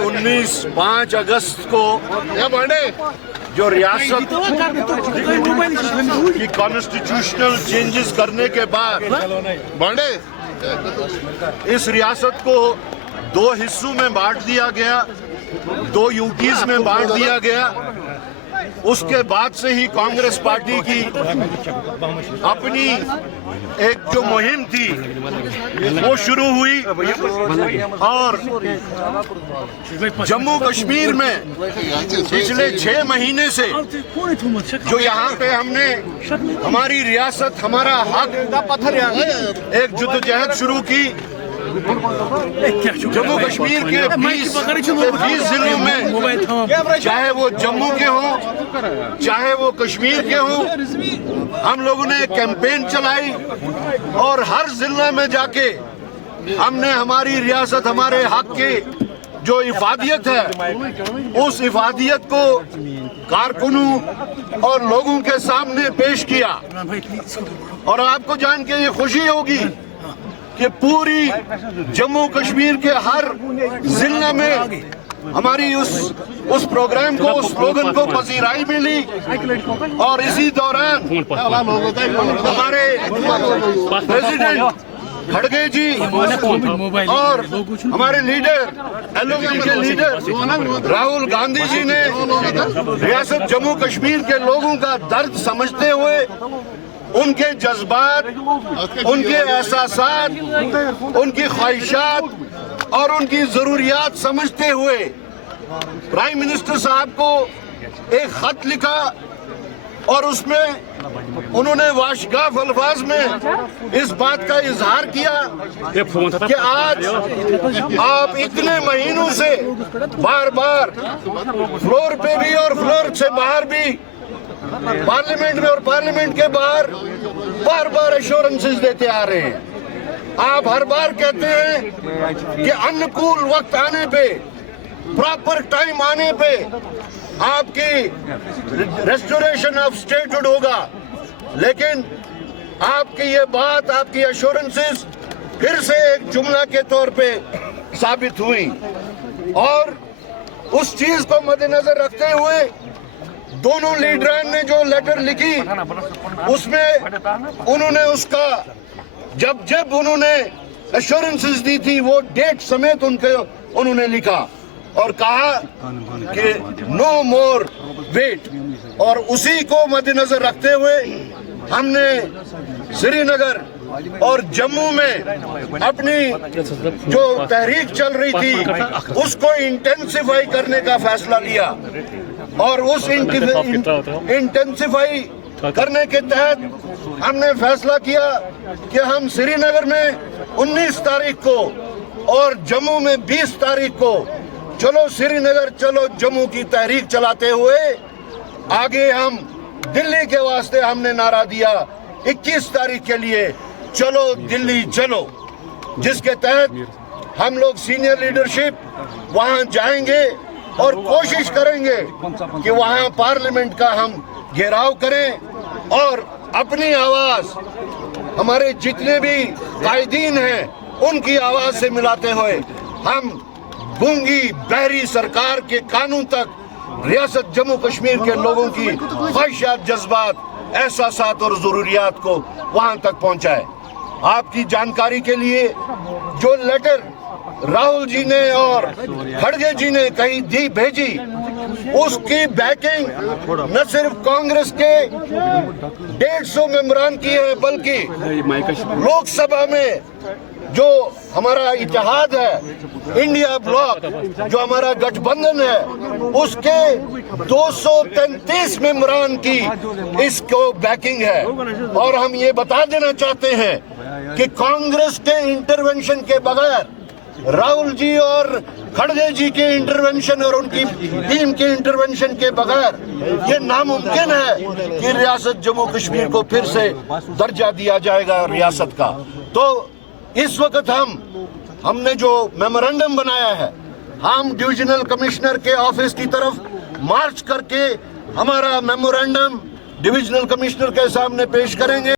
5 अगस्त को जो रियासत की कॉन्स्टिट्यूशनल चेंजेस करने के बाद इस रियासत को 2 हिस्सों में बांट दिया गया, 2 यूटीज में बांट दिया गया। उसके बाद से ही कांग्रेस पार्टी की अपनी एक जो मुहिम थी वो शुरू हुई और जम्मू कश्मीर में पिछले 6 महीने से जो यहाँ पे हमने हमारी रियासत हमारा हक एक जद्दोजहद शुरू की। जम्मू कश्मीर के 20 जिलों में, चाहे वो जम्मू के हों चाहे वो कश्मीर के हों, हम लोगों ने कैंपेन चलाई और हर जिला में जाके हमने हमारी रियासत हमारे हक की जो इफादियत है उस इफादियत को कारकुनों और लोगों के सामने पेश किया। और आपको जान के ये खुशी होगी कि पूरी जम्मू कश्मीर के हर जिले में हमारी उस प्रोग्राम को, उस स्लोगन को पसीराई मिली। और इसी दौरान हमारे प्रेसिडेंट खड़गे जी और हमारे लीडर एलओपी के लीडर राहुल गांधी जी ने रियासत जम्मू कश्मीर के लोगों का दर्द समझते हुए उनके जज्बात, उनके एहसासात, उनकी ख्वाहिशात और उनकी ज़रूरियात समझते हुए प्राइम मिनिस्टर साहब को एक खत लिखा और उसमें उन्होंने वाशगाफ अल्फाज में इस बात का इजहार किया कि आज आप इतने महीनों से बार बार फ्लोर पे भी और फ्लोर से बाहर भी, पार्लियामेंट में और पार्लियामेंट के बाहर बार बार एश्योरेंसेस देते आ रहे हैं। आप हर बार कहते हैं कि अनुकूल वक्त आने पे, प्रॉपर टाइम आने पे आपकी रेस्टोरेशन ऑफ स्टेटहुड होगा, लेकिन आपकी ये बात, आपकी एश्योरेंसेस फिर से एक जुमला के तौर पे साबित हुई। और उस चीज को मद्देनजर रखते हुए दोनों लीडरान ने जो लेटर लिखी उसमें उन्होंने उसका जब उन्होंने एश्योरेंसेस दी थी वो डेट समेत उन्होंने लिखा और कहा कि नो मोर वेट। और उसी को मद्देनजर रखते हुए हमने श्रीनगर और जम्मू में अपनी जो तहरीक चल रही थी उसको इंटेंसिफाई करने का फैसला लिया। और उस इंटेंसिफाई करने के तहत हमने फैसला किया कि हम श्रीनगर में 19 तारीख को और जम्मू में 20 तारीख को चलो श्रीनगर चलो जम्मू की तहरीक चलाते हुए आगे हम दिल्ली के वास्ते हमने नारा दिया 21 तारीख के लिए चलो दिल्ली चलो, जिसके तहत हम लोग सीनियर लीडरशिप वहां जाएंगे और कोशिश करेंगे कि वहां पार्लियामेंट का हम घेराव करें और अपनी आवाज हमारे जितने भी कायदीन हैं उनकी आवाज से मिलाते हुए हम गूंगी बहरी सरकार के कानून तक रियासत जम्मू कश्मीर के लोगों की ख्वाहिशात, जज्बात, एहसासात और जरूरियात को वहां तक पहुंचाए। आपकी जानकारी के लिए जो लेटर राहुल जी ने और खड़गे जी ने कहीं दी भेजी उसकी बैकिंग न सिर्फ कांग्रेस के 150 मेंबरान की है बल्कि लोकसभा में जो हमारा इत्तेहाद है, इंडिया ब्लॉक जो हमारा गठबंधन है, उसके 233 मेंबरान की इसको बैकिंग है। और हम ये बता देना चाहते हैं कि कांग्रेस के इंटरवेंशन के बगैर, राहुल जी और खड़गे जी के इंटरवेंशन और उनकी टीम के इंटरवेंशन के बगैर ये नामुमकिन है कि रियासत जम्मू कश्मीर को फिर से दर्जा दिया जाएगा रियासत का। तो इस वक्त हमने जो मेमोरेंडम बनाया है, हम डिविजनल कमिश्नर के ऑफिस की तरफ मार्च करके हमारा मेमोरेंडम डिविजनल कमिश्नर के सामने पेश करेंगे।